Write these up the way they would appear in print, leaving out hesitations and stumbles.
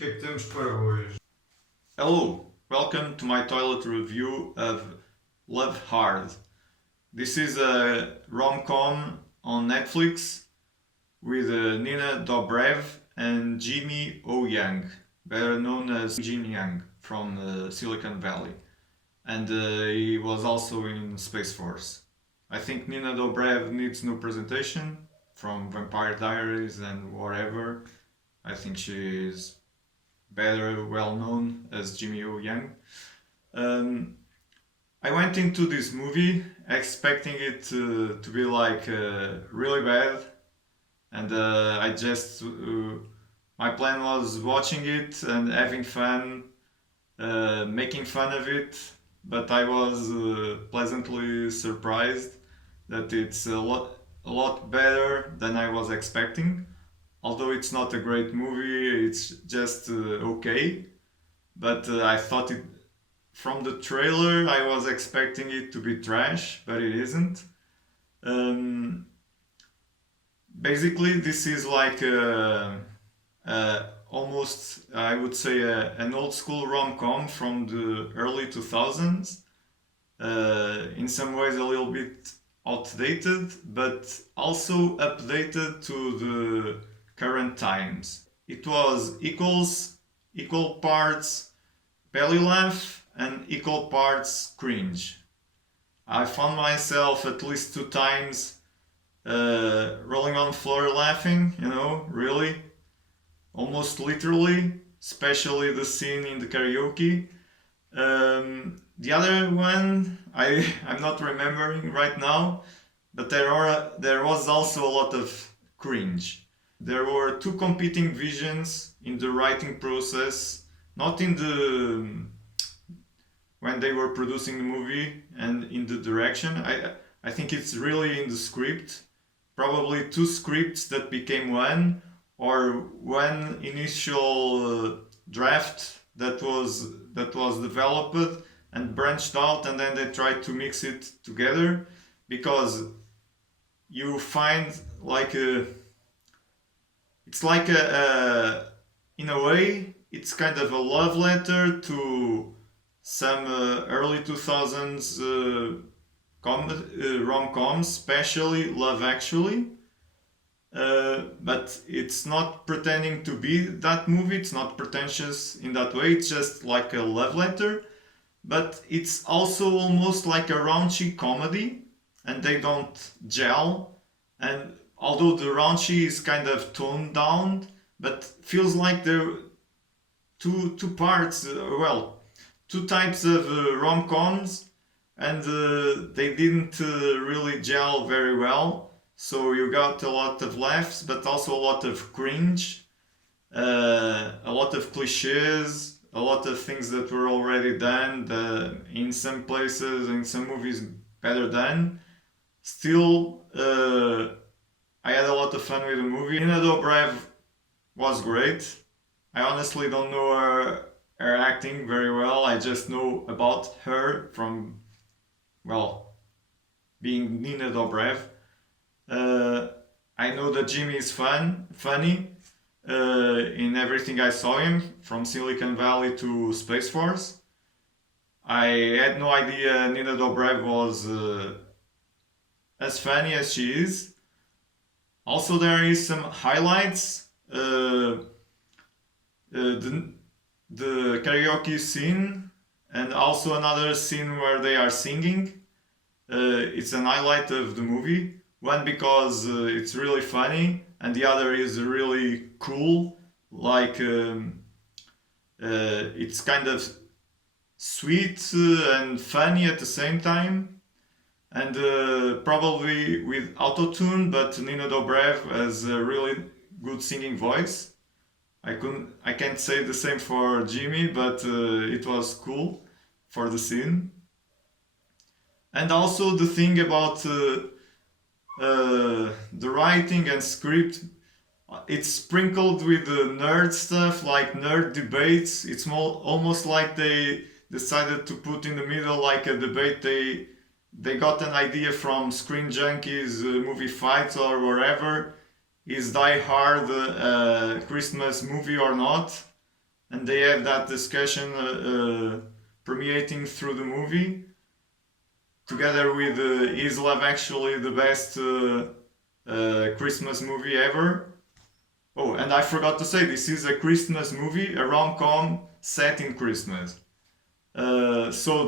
que é que temos para hoje? Hello, welcome to my toilet review of Love Hard. This is a rom-com on Netflix with Nina Dobrev and Jimmy O. Young, better known as Jin Young from Silicon Valley. And he was also in Space Force. I think Nina Dobrev needs no presentation from Vampire Diaries and whatever. I think she is better well known as Jimmy O. Young. Um, I went into this movie expecting it to be like really bad, and my plan was watching it and having fun, making fun of it, but I was pleasantly surprised that it's a lot better than I was expecting. Although it's not a great movie, it's just okay. But I thought it from the trailer. I was expecting it to be trash, but it isn't. Um, Basically, this is like almost, I would say, an old school rom-com from the early 2000s. In some ways, a little bit outdated, but also updated to the current times. It was equal parts belly laugh and equal parts cringe. I found myself at least 2 times rolling on the floor laughing, really, almost literally, especially the scene in the karaoke. The other one, I'm not remembering right now, but there was also a lot of cringe. There were two competing visions in the writing process, not in the when they were producing the movie and in the direction. I think it's really in the script. Probably two scripts that became one, or one initial draft that was developed and branched out, and then they tried to mix it together, because you find like it's like in a way it's kind of a love letter to some early 2000s rom-coms, especially Love Actually. But it's not pretending to be that movie. It's not pretentious in that way. It's just like a love letter, but it's also almost like a raunchy comedy, and they don't gel. And although the raunchy is kind of toned down, but feels like there two parts. Two types of rom-coms, and they didn't really gel very well. So you got a lot of laughs, but also a lot of cringe, a lot of cliches, a lot of things that were already done, in some places, in some movies, better done. Still, I had a lot of fun with the movie. Nina Dobrev was great. I honestly don't know her acting very well. I just know about her from, well, being Nina Dobrev. I know that Jimmy is funny in everything I saw him, from Silicon Valley to Space Force. I had no idea Nina Dobrev was as funny as she is. Also, there is some highlights. The karaoke scene, and also another scene where they are singing. It's an highlight of the movie. One because it's really funny, and the other is really cool. Like it's kind of sweet and funny at the same time, and probably with autotune. But Nina Dobrev has a really good singing voice. I can't say the same for Jimmy, but it was cool for the scene. And also the thing about the writing and script, it's sprinkled with nerd stuff, like nerd debates. It's almost like they decided to put in the middle like a debate. They got an idea from Screen Junkies, movie fights or wherever. Is Die Hard a Christmas movie or not? and they have that discussion permeating through the movie, together with Is Love Actually the best Christmas movie ever? Oh, and I forgot to say, this is a Christmas movie, a rom-com set in Christmas. So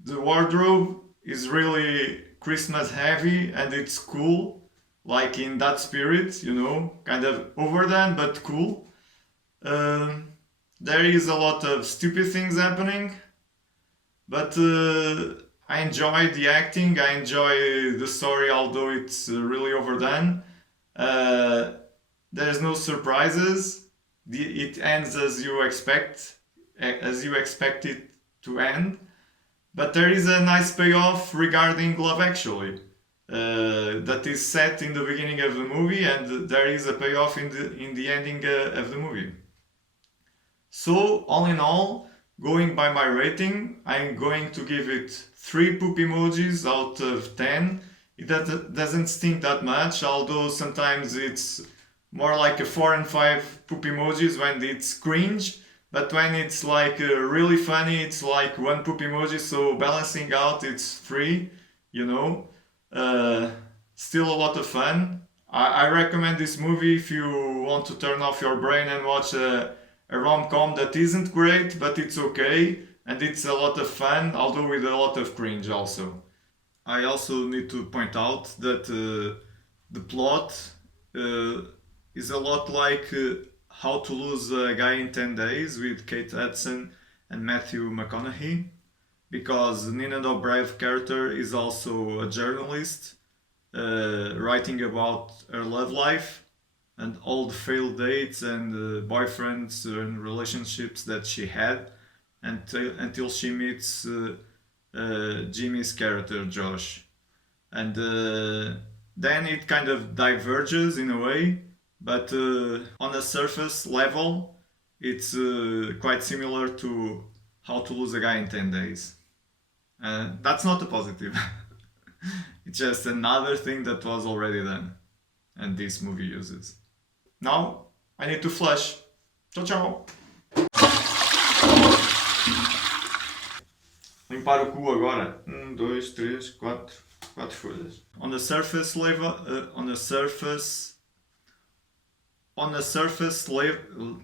the wardrobe is really Christmas heavy and it's cool, like in that spirit, kind of overdone but cool. Um, there is a lot of stupid things happening, but I enjoy the acting. I enjoy the story, although it's really overdone. Uh, there's no surprises. It ends as you expect it to end. But there is a nice payoff regarding Love Actually. That is set in the beginning of the movie, and there is a payoff in the ending of the movie. So, all in all, going by my rating, I'm going to give it 3 poop emojis out of 10. It doesn't stink that much, although sometimes it's more like a 4 and 5 poop emojis when it's cringe. But when it's like really funny, it's like 1 poop emoji, so balancing out, it's 3, you know. Uh, Still a lot of fun. I recommend this movie if you want to turn off your brain and watch a rom-com that isn't great, but it's okay, and it's a lot of fun, although with a lot of cringe also. I also need to point out that the plot uh, is a lot like How to Lose a Guy in 10 Days with Kate Hudson and Matthew McConaughey, because Nina Dobrev character is also a journalist writing about her love life and all the failed dates and boyfriends and relationships that she had until she meets Jimmy's character Josh, and then it kind of diverges in a way, but on a surface level, it's quite similar to How to Lose a Guy in 10 Days. That's not a positive. It's just another thing that was already done, and this movie uses. Now, I need to flush. Tchau, tchau. Limpar o cu agora. 1, 2, 3, 4. 4 folhas. On the surface level. On the surface level.